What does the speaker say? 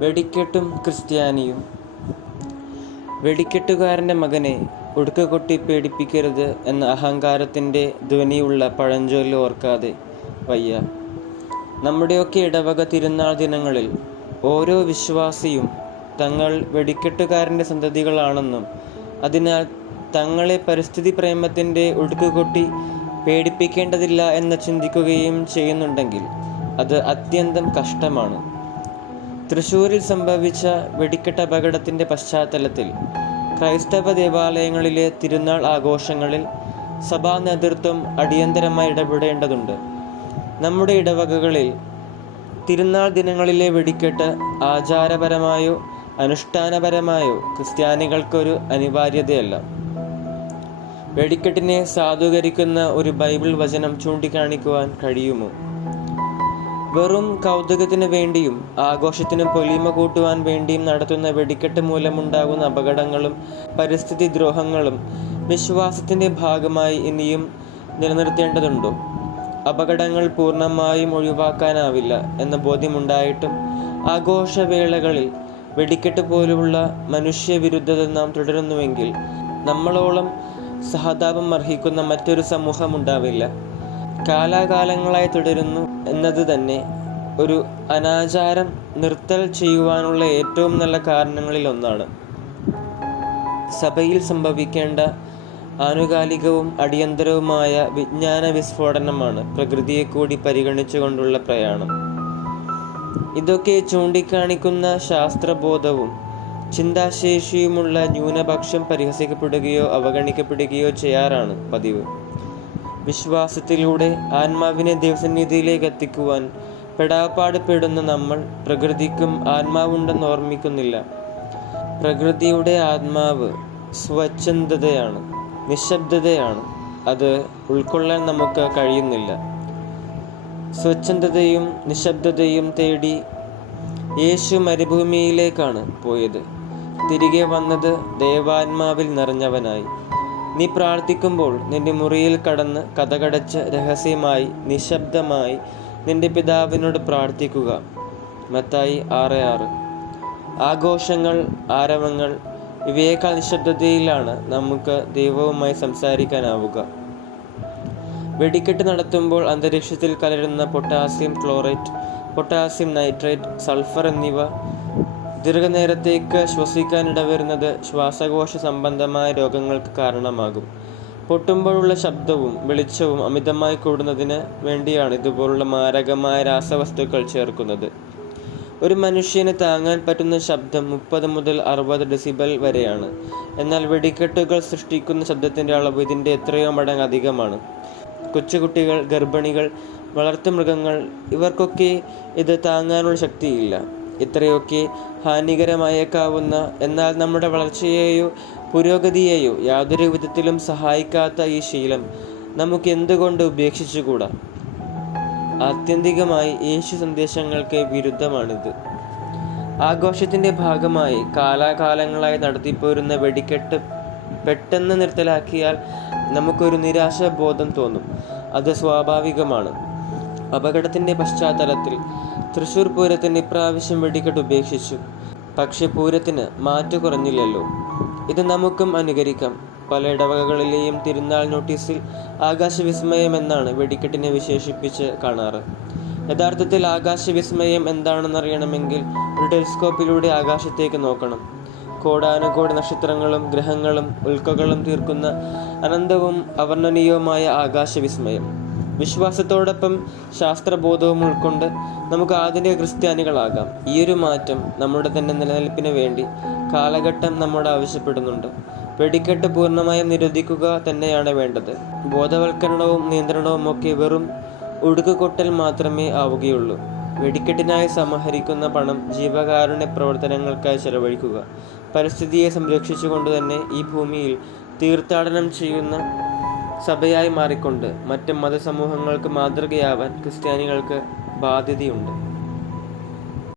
വെടിക്കെട്ടും ക്രിസ്ത്യാനിയും. വെടിക്കെട്ടുകാരൻ്റെ മകനെ ഉടുക്ക് കൊട്ടി പേടിപ്പിക്കരുത് എന്ന അഹങ്കാരത്തിൻ്റെ ധ്വനിയുള്ള പഴഞ്ചൊല്ല് ഓർക്കാതെ വയ്യ. നമ്മുടെയൊക്കെ ഇടവക തിരുനാൾ ദിനങ്ങളിൽ ഓരോ വിശ്വാസിയും തങ്ങൾ വെടിക്കെട്ടുകാരൻ്റെ സന്തതികളാണെന്നും അതിനാൽ തങ്ങളെ പരിസ്ഥിതി പ്രേമത്തിൻ്റെ ഉടുക്ക് കൊട്ടി പേടിപ്പിക്കേണ്ടതില്ല എന്ന് ചിന്തിക്കുകയും ചെയ്യുന്നുണ്ടെങ്കിൽ അത് അത്യന്തം കഷ്ടമാണ്. തൃശ്ശൂരിൽ സംഭവിച്ച വെടിക്കെട്ട് അപകടത്തിൻ്റെ പശ്ചാത്തലത്തിൽ ക്രൈസ്തവ ദേവാലയങ്ങളിലെ തിരുനാൾ ആഘോഷങ്ങളിൽ സഭാ നേതൃത്വം അടിയന്തരമായി ഇടപെടേണ്ടതുണ്ട്. നമ്മുടെ ഇടവകകളിൽ തിരുനാൾ ദിനങ്ങളിലെ വെടിക്കെട്ട് ആചാരപരമായോ അനുഷ്ഠാനപരമായോ ക്രിസ്ത്യാനികൾക്കൊരു അനിവാര്യതയല്ല. വെടിക്കെട്ടിനെ സാധൂകരിക്കുന്ന ഒരു ബൈബിൾ വചനം ചൂണ്ടിക്കാണിക്കുവാൻ കഴിയുമോ? വെറും കൗതുകത്തിന് വേണ്ടിയും ആഘോഷത്തിന് പൊലിമ കൂട്ടുവാൻ വേണ്ടിയും നടത്തുന്ന വെടിക്കെട്ട് മൂലമുണ്ടാകുന്ന അപകടങ്ങളും പരിസ്ഥിതി ദ്രോഹങ്ങളും വിശ്വാസത്തിൻ്റെ ഭാഗമായി ഇനിയും നിലനിർത്തേണ്ടതുണ്ടോ? അപകടങ്ങൾ പൂർണ്ണമായും ഒഴിവാക്കാനാവില്ല എന്ന ബോധ്യമുണ്ടായിട്ടും ആഘോഷവേളകളിൽ വെടിക്കെട്ട് പോലുള്ള മനുഷ്യവിരുദ്ധത നാം തുടരുന്നുവെങ്കിൽ നമ്മളോളം സഹതാപം അർഹിക്കുന്ന മറ്റൊരു സമൂഹമുണ്ടാവില്ല. കാലാകാലങ്ങളായി തുടരുന്നു എന്നത് തന്നെ ഒരു അനാചാരം നിർത്തൽ ചെയ്യുവാനുള്ള ഏറ്റവും നല്ല കാരണങ്ങളിൽ ഒന്നാണ്. സഭയിൽ സംഭവിക്കേണ്ട ആനുകാലികവും അടിയന്തരവുമായ വിജ്ഞാന വിസ്ഫോടനമാണ് പ്രകൃതിയെ കൂടി പരിഗണിച്ചുകൊണ്ടുള്ള പ്രയാണം. ഇതൊക്കെ ചൂണ്ടിക്കാണിക്കുന്ന ശാസ്ത്രബോധവും ചിന്താശേഷിയുമുള്ള ന്യൂനപക്ഷം പരിഹസിക്കപ്പെടുകയോ അവഗണിക്കപ്പെടുകയോ ചെയ്യാറാണ് പതിവ്. വിശ്വാസത്തിലൂടെ ആത്മാവിനെ ദൈവസന്നിധിയിലേക്ക് എത്തിക്കുവാൻ പെടാപ്പാടുപെടുന്ന നമ്മൾ പ്രകൃതിക്കും ആത്മാവുണ്ടെന്ന് ഓർമ്മിക്കുന്നില്ല. പ്രകൃതിയുടെ ആത്മാവ് സ്വച്ഛന്തതയാണ്, നിശബ്ദതയാണ്. അത് ഉൾക്കൊള്ളാൻ നമുക്ക് കഴിയുന്നില്ല. സ്വച്ഛന്തതയും നിശബ്ദതയും തേടി യേശു മരുഭൂമിയിലേക്കാണ് പോയത്. തിരികെ വന്നത് ദേവാത്മാവിൽ നിറഞ്ഞവനായി. നീ പ്രാർത്ഥിക്കുമ്പോൾ നിന്റെ മുറിയിൽ കടന്ന് കതകടച്ച് രഹസ്യമായി നിശബ്ദമായി നിന്റെ പിതാവിനോട് പ്രാർത്ഥിക്കുക. മത്തായി 6:6. ആഘോഷങ്ങൾ, ആരവങ്ങൾ ഇവയേക്കാൾ നിശബ്ദതയിലാണ് നമുക്ക് ദൈവവുമായി സംസാരിക്കാനാവുക. വെടിക്കെട്ട് നടത്തുമ്പോൾ അന്തരീക്ഷത്തിൽ കലരുന്ന potassium chlorate, potassium nitrate, sulphur എന്നിവ ദീർഘനേരത്തേക്ക് ശ്വസിക്കാനിടവരുന്നത് ശ്വാസകോശ സംബന്ധമായ രോഗങ്ങൾക്ക് കാരണമാകും. പൊട്ടുമ്പോഴുള്ള ശബ്ദവും വെളിച്ചവും അമിതമായി കൂടുന്നതിന് വേണ്ടിയാണ് ഇതുപോലുള്ള മാരകമായ രാസവസ്തുക്കൾ ചേർക്കുന്നത്. ഒരു മനുഷ്യന് താങ്ങാൻ പറ്റുന്ന ശബ്ദം 30 മുതൽ 60 ഡെസിബൽ വരെയാണ്. എന്നാൽ വെടിക്കെട്ടുകൾ സൃഷ്ടിക്കുന്ന ശബ്ദത്തിൻ്റെ അളവ് ഇതിൻ്റെ എത്രയോ മടങ്ങ് അധികമാണ്. കൊച്ചുകുട്ടികൾ, ഗർഭിണികൾ, വളർത്തുമൃഗങ്ങൾ ഇവർക്കൊക്കെ ഇത് താങ്ങാനുള്ള ശക്തിയില്ല. ഇത്രയൊക്കെ ഹാനികരമായേക്കാവുന്ന എന്നാൽ നമ്മുടെ വളർച്ചയെയോ പുരോഗതിയെയോ യാതൊരു വിധത്തിലും സഹായിക്കാത്ത ഈ ശീലം നമുക്ക് എന്തുകൊണ്ട് ഉപേക്ഷിച്ചുകൂടാ? ആത്യന്തികമായി യേശു സന്ദേശങ്ങൾക്ക് വിരുദ്ധമാണിത്. ആഘോഷത്തിൻ്റെ ഭാഗമായി കാലാകാലങ്ങളായി നടത്തിപ്പോരുന്ന വെടിക്കെട്ട് പെട്ടെന്ന് നിർത്തലാക്കിയാൽ നമുക്കൊരു നിരാശാബോധം തോന്നും. അത് സ്വാഭാവികമാണ്. അപകടത്തിൻ്റെ പശ്ചാത്തലത്തിൽ തൃശ്ശൂർ പൂരത്തിന് ഇപ്രാവശ്യം വെടിക്കെട്ട് ഉപേക്ഷിച്ചു. പക്ഷെ പൂരത്തിന് മാറ്റു കുറഞ്ഞില്ലല്ലോ. ഇത് നമുക്കും അനുകരിക്കാം. പല ഇടവകകളിലെയും തിരുനാൾ നോട്ടീസിൽ ആകാശവിസ്മയം എന്നാണ് വെടിക്കെട്ടിനെ വിശേഷിപ്പിച്ച് കാണാറ്. യഥാർത്ഥത്തിൽ ആകാശവിസ്മയം എന്താണെന്നറിയണമെങ്കിൽ ഒരു ടെലിസ്കോപ്പിലൂടെ ആകാശത്തേക്ക് നോക്കണം. കോടാനുകോടി നക്ഷത്രങ്ങളും ഗ്രഹങ്ങളും ഉൽക്കകളും തീർക്കുന്ന അനന്തവും അവർണ്ണനീയവുമായ ആകാശവിസ്മയം. വിശ്വാസത്തോടൊപ്പം ശാസ്ത്രബോധവും ഉൾക്കൊണ്ട് നമുക്ക് ആധുനിക ക്രിസ്ത്യാനികളാകാം. ഈയൊരു മാറ്റം നമ്മുടെ തന്നെ നിലനിൽപ്പിന് വേണ്ടി കാലഘട്ടം നമ്മോട് ആവശ്യപ്പെടുന്നുണ്ട്. വെടിക്കെട്ട് പൂർണ്ണമായും നിരോധിക്കുക തന്നെയാണ് വേണ്ടത്. ബോധവൽക്കരണവും നിയന്ത്രണവും ഒക്കെ വെറും ഉടുക്കുകൊട്ടൽ മാത്രമേ ആവുകയുള്ളൂ. വെടിക്കെട്ടിനായി സമാഹരിക്കുന്ന പണം ജീവകാരുണ്യ പ്രവർത്തനങ്ങൾക്കായി ചെലവഴിക്കുക. പരിസ്ഥിതിയെ സംരക്ഷിച്ചുകൊണ്ട് തന്നെ ഈ ഭൂമിയിൽ തീർത്ഥാടനം ചെയ്യുന്ന സഭയായി മാറിക്കൊണ്ട് മറ്റ് മതസമൂഹങ്ങൾക്ക് മാതൃകയാവാൻ ക്രിസ്ത്യാനികൾക്ക് ബാധ്യതയുണ്ട്.